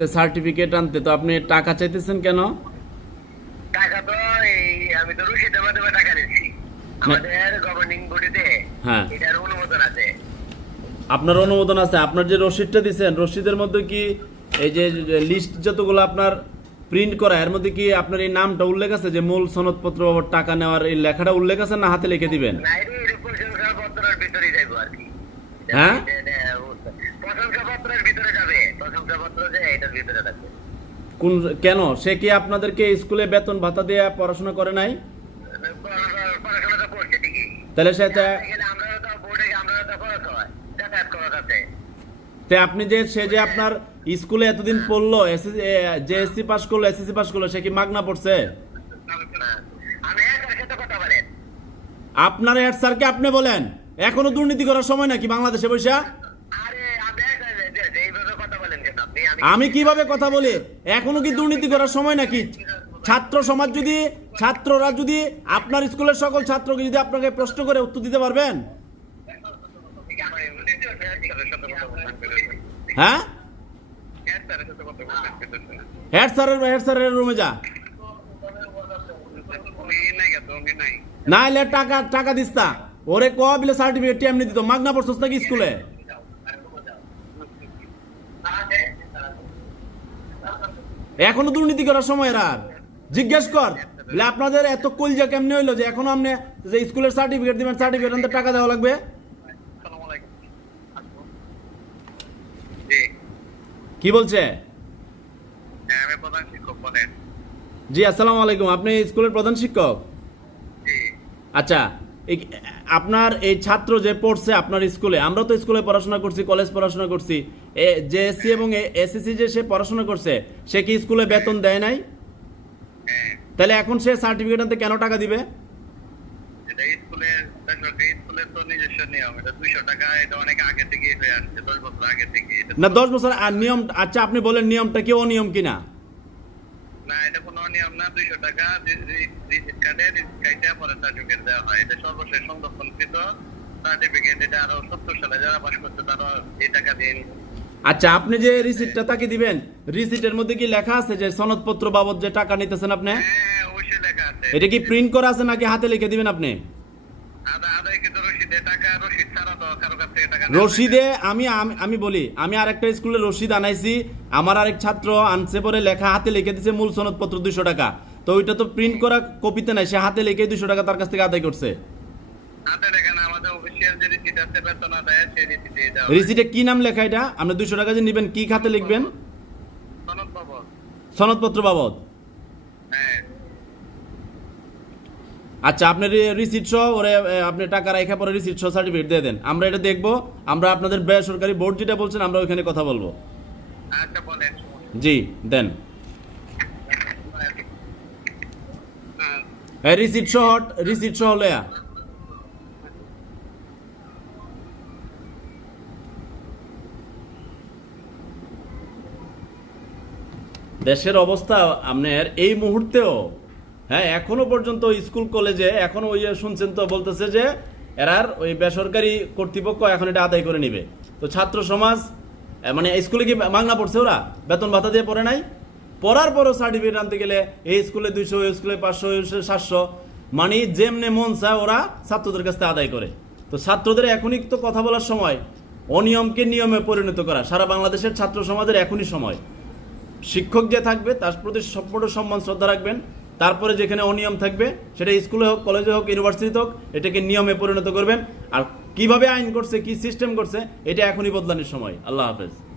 Certificate আনতে তো আপনি টাকা চাইতেছেন কেন? টাকা তো এই আমি তো রুশিদের মাধ্যমে টাকা নিচ্ছি আমাদের গভর্নিং বডিতে হ্যাঁ। এটার অনুমোদন আছে। আপনার অনুমোদন আছে। আপনার যে রসিদটা দিচ্ছেন রসিদের মধ্যে কি এই যে লিস্ট যতগুলো আপনার প্রিন্ট করা এর মধ্যে কি আপনার এই নামটা উল্লেখ আছে? যে মূল সনদপত্র বাবদ টাকা নেওয়ার এই লেখাটা উল্লেখ আছে না হাতে লিখে দিবেন? হ্যাঁ? প্রশংসাপত্র যে এটার ভিতরে কোন কেন? সে কি আপনাদেরকে স্কুলে বেতন ভাতা দিয়ে পড়াশোনা করে নাই? পড়াশোনা তো করছে ঠিকই। তাহলে সে আমরা তো বোর্ডে আমরা তো খরচ হয় যাতায়াত খরচ আছে। তে আপনি যে সে যে আপনার স্কুলে এতদিন পড়ল যে এসসি পাস করল এসএসসি পাস করল সে কি মাগনা পড়ছে? আপনার হেড স্যারকে আপনি বলেন। এখনও দুর্নীতি করার সময় নাকি বাংলাদেশে বৈশা আরে আমি একার- এইভাবে কথা বলেন কেন আপনি আমি কীভাবে কথা বলি? এখনও কি দুর্নীতি করার সময় নাকি? ছাত্র সমাজ যদি, ছাত্ররা যদি, আপনার স্কুলের সকল ছাত্রকে যদি আপনাকে প্রশ্ন করে উত্তর দিতে পারবেন? হ্যাঁ? হেড স্যারের হেড স্যারের রুমে যা। না এলে টাকা টাকা দিস তা ওরে ক বিলে সার্টিফিকেট এমনি দিত? মাগনা পড়ছস নাকি স্কুলে? এখনও দুর্নীতি করার সময় এর। আর জিজ্ঞেস কর বলে আপনাদের এত কলজা কেমনে হইল যে এখনও আপনি যে স্কুলের সার্টিফিকেট দিবেন সার্টিফিকেট আনতে টাকা দেওয়া লাগবে? কি বলছে? হ্যাঁ জি আসসালামু আলাইকুম। আপনি স্কুলের প্রধান শিক্ষক? আচ্ছা আপনার এই ছাত্র যে পড়ছে আপনার স্কুলে আমরা তো স্কুলে পড়াশোনা করছি কলেজ পড়াশোনা করছি যে এসসি এবং এসএসসি যে সে পড়াশোনা করছে সে কি স্কুলে বেতন দেয় নাই? হ্যাঁ তাহলে এখন সে সার্টিফিকেট আনতে কেন টাকা দিবে? এটা স্কুলের তো নিজস্ব নিয়ম এটা দুইশো টাকা এটা অনেক আগে থেকে আসছে দশ বছর আগে থেকে। না দশ বছর আর নিয়ম আচ্ছা আপনি বলেন নিয়মটা কি অনিয়ম কিনা না? এটা কোনো নিয়ম না দুইশো টাকা রিসিট কার্ডে রিসিট কার্ডে পরে সার্টিফিকেট দেওয়া হয়। এটা সর্বশেষ সংরক্ষণকৃত সার্টিফিকেট এটা আরও সত্তর সালে যারা করছে তারা এই টাকা দিয়ে। আচ্ছা আপনি যে রিসিটটা তাকে দিবেন রিসিটের মধ্যে কি লেখা আছে যে সনদপত্র বাবদ যে টাকা নিতেছেন আপনি? হ্যাঁ আছে। এটা কি প্রিন্ট করা আছে নাকি হাতে লিখে দিবেন আপনি? রশিদে আমি আমি- বলি আমি আরেকটা স্কুলে রশিদ আনাইছি আমার আরেক ছাত্র আনছে পরে লেখা হাতে লিখে দিছে মূল সনদপত্র দুইশো টাকা। তো ওইটা তো প্রিন্ট করা কপিতে নাই সে হাতে লিখে দুইশো টাকা তার কাছ থেকে আদায় করছে। রিসিট হয়। কি নাম লেখা এটা? আপনি দুইশো টাকা যে নেবেন কি খাতে লিখবেন? সনদপত্র বাবদ। হ্যাঁ। আচ্ছা আপনার রিসিট সহ ওরে আপনি টাকা রেখা পরে রিসিট সহ সার্টিফিকেট দিয়ে দেন। আমরা এটা দেখব আমরা আপনাদের বেসরকারি বোর্ড যেটা বলছেন আমরা ওইখানে কথা বলব। আচ্ছা জি দেন। হ্যাঁ। রিসিট সহ রিসিট সহ লয়া। দেশের অবস্থা আপনার এই মুহূর্তেও হ্যাঁ এখনও পর্যন্ত স্কুল, কলেজে এখনও ওই শুনছেন তো বলতেছে যে, এরার ওই বেসরকারি কর্তৃপক্ষ এখন এটা আদায় করে নিবে। তো ছাত্র সমাজ মানে স্কুলে কি মাংনা পড়ছে ওরা? বেতন ভাতা দিয়ে পড়ে নাই? পড়ার পরও সার্টিফিকেট আনতে গেলে এই স্কুলে দুইশো ওই স্কুলে পাঁচশো সাতশো মানে যেমনে মন চায় ওরা ছাত্রদের কাছ থেকে আদায় করে। তো ছাত্রদের এখনই তো কথা বলার সময়, অনিয়মকে নিয়মে পরিণত করা। সারা বাংলাদেশের ছাত্র সমাজের এখনই সময়। শিক্ষক যে থাকবে, তার প্রতি সম্পূর্ণ সম্মান, শ্রদ্ধা রাখবেন। তারপরে যেখানে অনিয়ম থাকবে, সেটা স্কুলে হোক, কলেজে হোক, ইউনিভার্সিটিতে হোক, এটাকে নিয়মে পরিণত করবেন। আর কীভাবে আইন করছে, কি সিস্টেম করছে, এটা এখনই বদলানোর সময়। আল্লাহ হাফেজ।